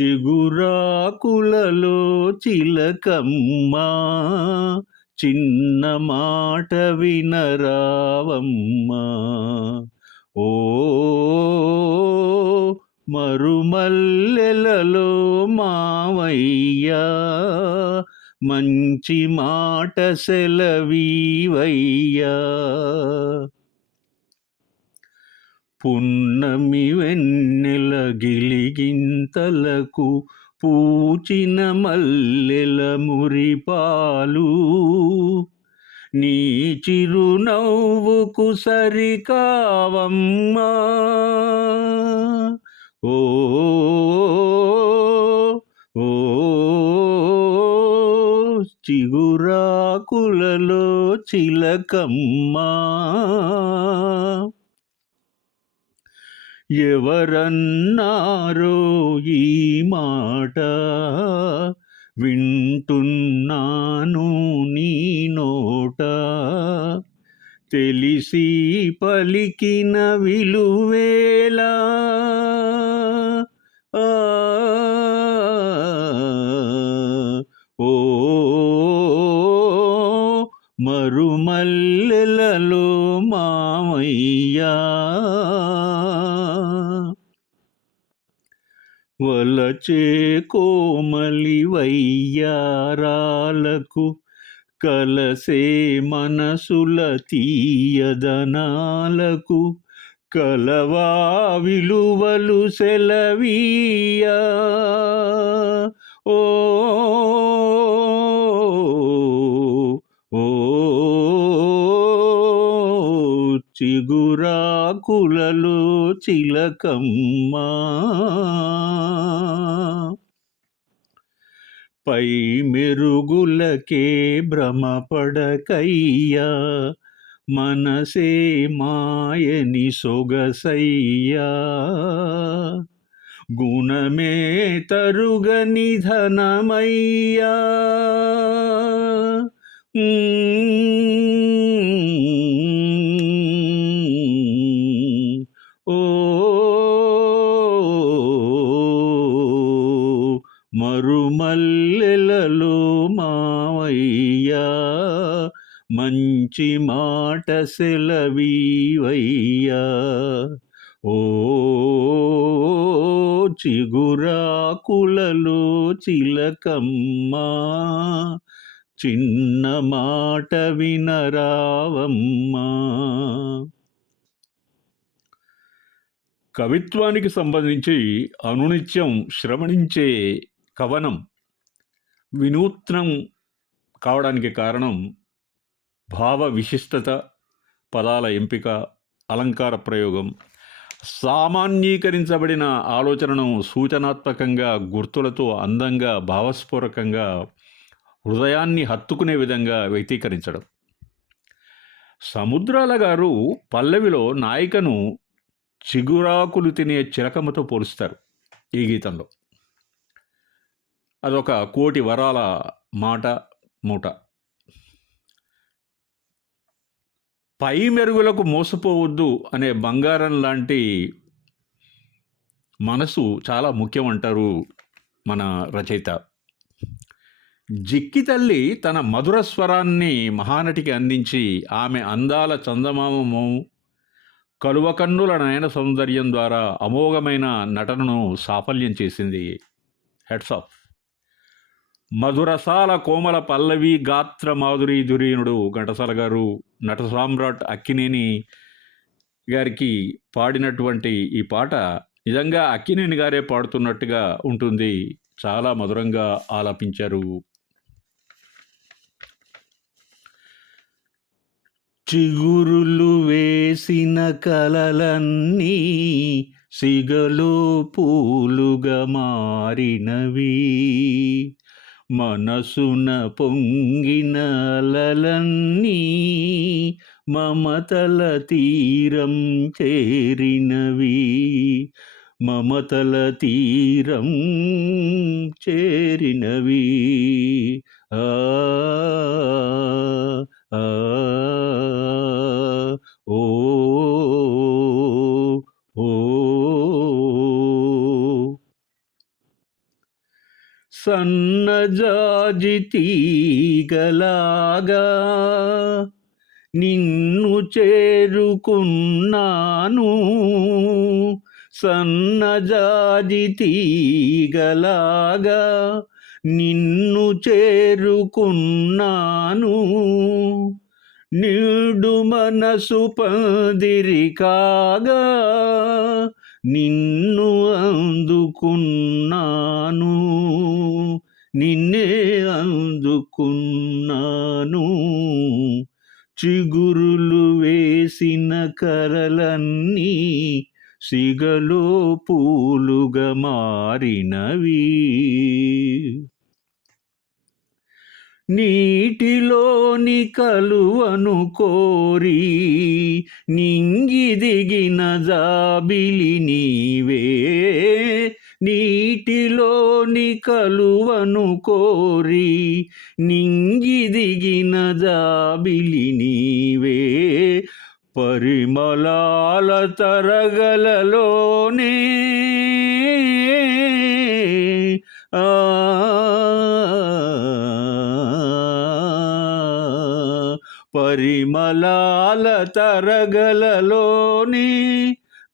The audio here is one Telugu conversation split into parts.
చిగురాకులలో చిలకమ్మా చిన్న మాట వినరావమ్మా. ఓ మరుమల్లెలలో మావయ్యా మంచి మాట సెలవీవయ్యా. పున్నమి వెన్నెల గిలిగింతలకు పూచిన మల్లెల మురిపాలు. నీ చిరునవ్వుకు సరికావమ్మా. ఓ ఓ చిగురాకులలో చిలకమ్మా. ఎవరన్నారో ఈ మాట వింటున్నాను నీ నోట. తెలిసి పలికిన విలువేలా వలచే కోమలి వయ్యారాలకు కలసే మనసుల తీయదనాలకు కలవా విలువలు సెలవీయా? ఓ చిగురాకులలో చిలకమ్మ. పై మెరుగులకే భ్రమపడకయ్యా మనసే మాయని సొగసయ్యా. గుణమే తరుగని ధనమయ్యా మరుమల్లెలలో మావయ్యా మంచి మాట సెలవీవయ్యా. ఓ చిగురాకులలో చిలకమ్మా చిన్న మాట వినరావమ్మా. కవిత్వానికి సంబంధించి అనునిత్యం శ్రవణించే కవనం వినూత్నం కావడానికి కారణం భావ విశిష్టత పదాల ఎంపిక అలంకార ప్రయోగం. సామాన్యీకరించబడిన ఆలోచనను సూచనాత్మకంగా గుర్తులతో అందంగా భావస్ఫూరకంగా హృదయాన్ని హత్తుకునే విధంగా వ్యక్తీకరించడం. సముద్రాల గారు పల్లవిలో నాయికను చిగురాకులు తినే చిలకమ్మతో పోలుస్తారు ఈ గీతంలో. అదొక కోటి వరాల మాట మూట. పై మెరుగులకు మోసపోవద్దు అనే బంగారం లాంటి మనసు చాలా ముఖ్యం అంటారు మన రచయిత. జిక్కి తల్లి తన మధుర స్వరాన్ని మహానటికి అందించి ఆమె అందాల చందమామము కలువకన్నుల నయన సౌందర్యం ద్వారా అమోఘమైన నటనను సాఫల్యం చేసింది. హెడ్స్ ఆఫ్ మధురసాల కోమల పల్లవి గాత్ర మాధురి ధురీనుడు ఘంటసాల గారు నట సామ్రాట్ అక్కినేని గారికి పాడినటువంటి ఈ పాట నిజంగా అక్కినేని గారే పాడుతున్నట్టుగా ఉంటుంది. చాలా మధురంగా ఆలపించారు. చిగురులు వేసిన కలలన్నీ సిగలు పూలుగా మారినవి. మనసున పొంగిన అలలన్నీ మమతల తీరం చేరినవి. మమతల తీరం చేరినవి. ఆ ఆ సన్నజాజితీగలాగా నిన్ను చేరుకున్నాను. సన్నజాజితీగలాగా నిన్ను చేరుకున్నాను. నీడు మనసు పందిరి కాగా నిన్ను అందుకున్నాను. నిన్నే అందుకున్నాను. చిగురులు వేసిన కరలన్నీ సిగలో పూలుగా మారినవి. నీటిలోని కలువను కోరి నింగి దిగిన జాబిలి నీవే. నీటిలోని కలువను కోరి నింగి దిగిన జాబిలి నీవే. పరిమళాల తరగలలోనే పరిమళాల తరగలలోనే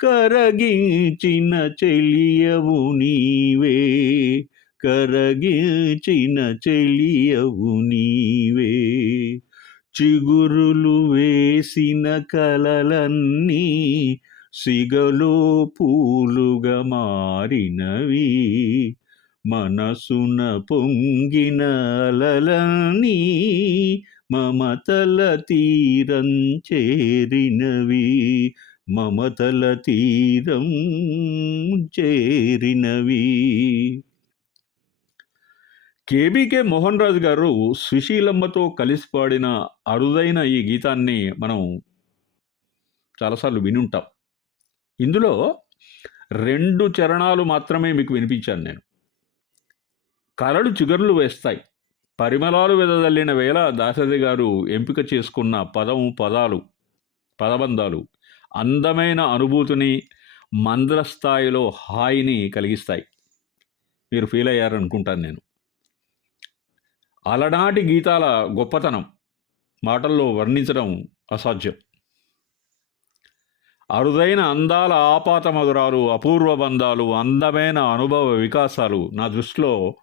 కరగించిన చెలియవు నీవే కరగించిన చెలియవు నీవే. చిగురులు వేసిన కలలన్నీ సిగలో పూలుగా మారినవి మనసున పొంగిన అలలన్నీ మమతల తీరం చేరినవి మమతల తీరం చేరినవి. కేబీకే మోహన్ రాజు గారు సుశీలమ్మతో కలిసి పాడిన అరుదైన ఈ గీతాన్ని మనం చాలాసార్లు వినుంటాం. ఇందులో రెండు చరణాలు మాత్రమే మీకు వినిపించాను నేను. కలలు చిగర్లు వేస్తాయి. పరిమళాలు వెదజల్లిన వేళ దాశరథి గారు ఎంపిక చేసుకున్న పదము పదాలు పదబంధాలు అందమైన అనుభూతిని మంద్రస్థాయిలో హాయిని కలిగిస్తాయి. మీరు ఫీల్ అయ్యారనుకుంటాను నేను. అలనాటి గీతాల గొప్పతనం మాటల్లో వర్ణించడం అసాధ్యం. అరుదైన అందాల ఆపాత మధురాలు అపూర్వ బంధాలు అందమైన అనుభవ వికాసాలు నా దృష్టిలో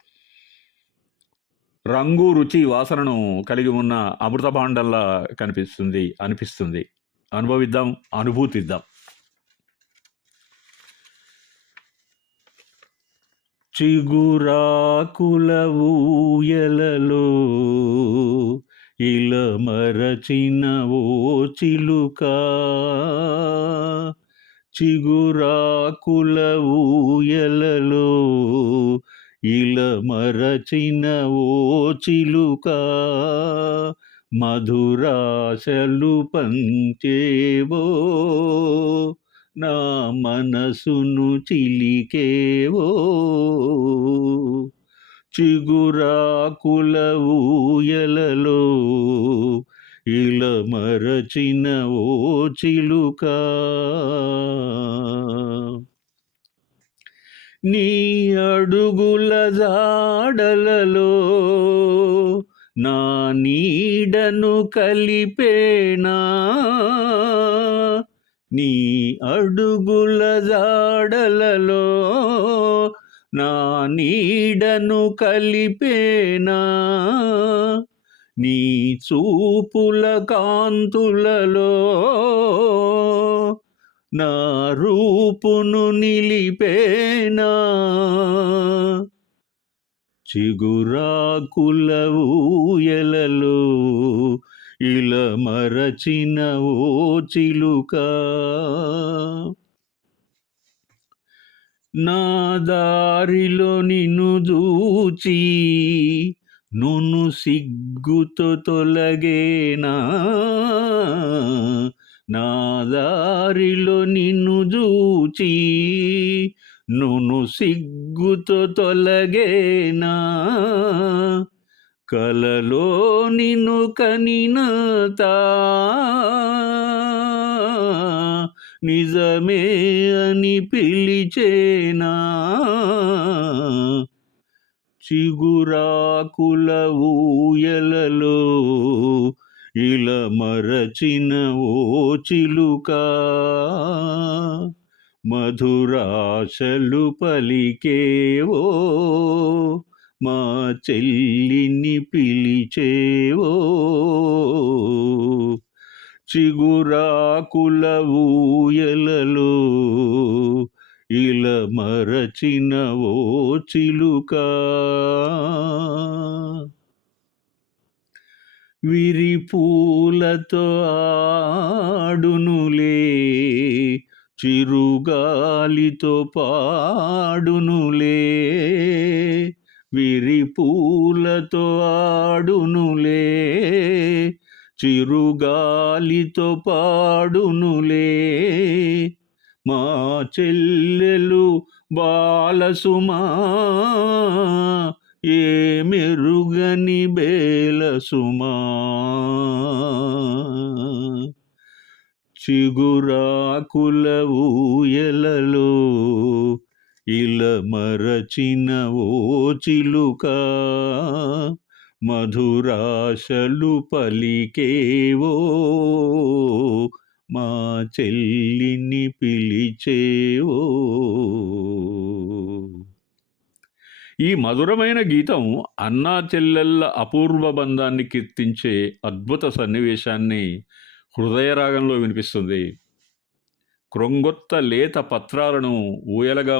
రంగు రుచి వాసనను కలిగి ఉన్న అమృత భాండల్లా కనిపిస్తుంది అనిపిస్తుంది. అనుభవిద్దాం అనుభూతిద్దాం. చిగురాకుల ఊయలలో ఇల మరచిన ఓ చిలుక. చిగురాకుల ఊయల ఇల మరచిన ఓ చిలుక మధురాశలు పంచేవో నా మనసును చిలికేవో. చిగురాకుల ఊయలలో ఇల మరచిన ఓ చిలుక నీ అడుగుల జాడలలో నా నీడను కలిపేనా? నీ అడుగుల జాడలలో నా నీడను కలిపేనా? నీ చూపుల కాంతులలో నా రూపును నిలిపేనా? చిగురాకుల ఊయలలో ఇలా మరచిన ఓ చిలుక. నా దారిలో నిన్ను దూచి నును సిగ్గుతో తొలగేనా? నా దారిలో నిన్ను చూచి నును సిగ్గుతో తొలగేనా? కలలో నిన్ను కనినత? నిజమే అని పిలిచేనా? చిగురాకుల ఊయలలో ఇలా మరచిన ఓ చిలుక మధురాశలు పలికేవో మా చెల్లిని పిలిచేవో. చిగురాకుల ఊయలలో ఇలా మరచిన ఓ చిలుక విరిపూలతో ఆడునులే చిరుగాలితో పాడునులే. విరిపూలతో ఆడునులే చిరుగాలితో పాడునులే. మా చెల్లెలు బాలసుమా ఏ మెరుగని బేలసుమా చిగురాకుల ఊయలలో ఇల మరచిన ఓ చిలుక. మధురాశలు పలికేవో మా చెల్లిని పిలిచేవో. ఈ మధురమైన గీతం అన్నా చెల్లెళ్ళ అపూర్వ బంధాన్ని కీర్తించే అద్భుత సన్నివేశాన్ని హృదయరాగంలో వినిపిస్తుంది. క్రొంగొత్త లేత పత్రాలను ఊయలగా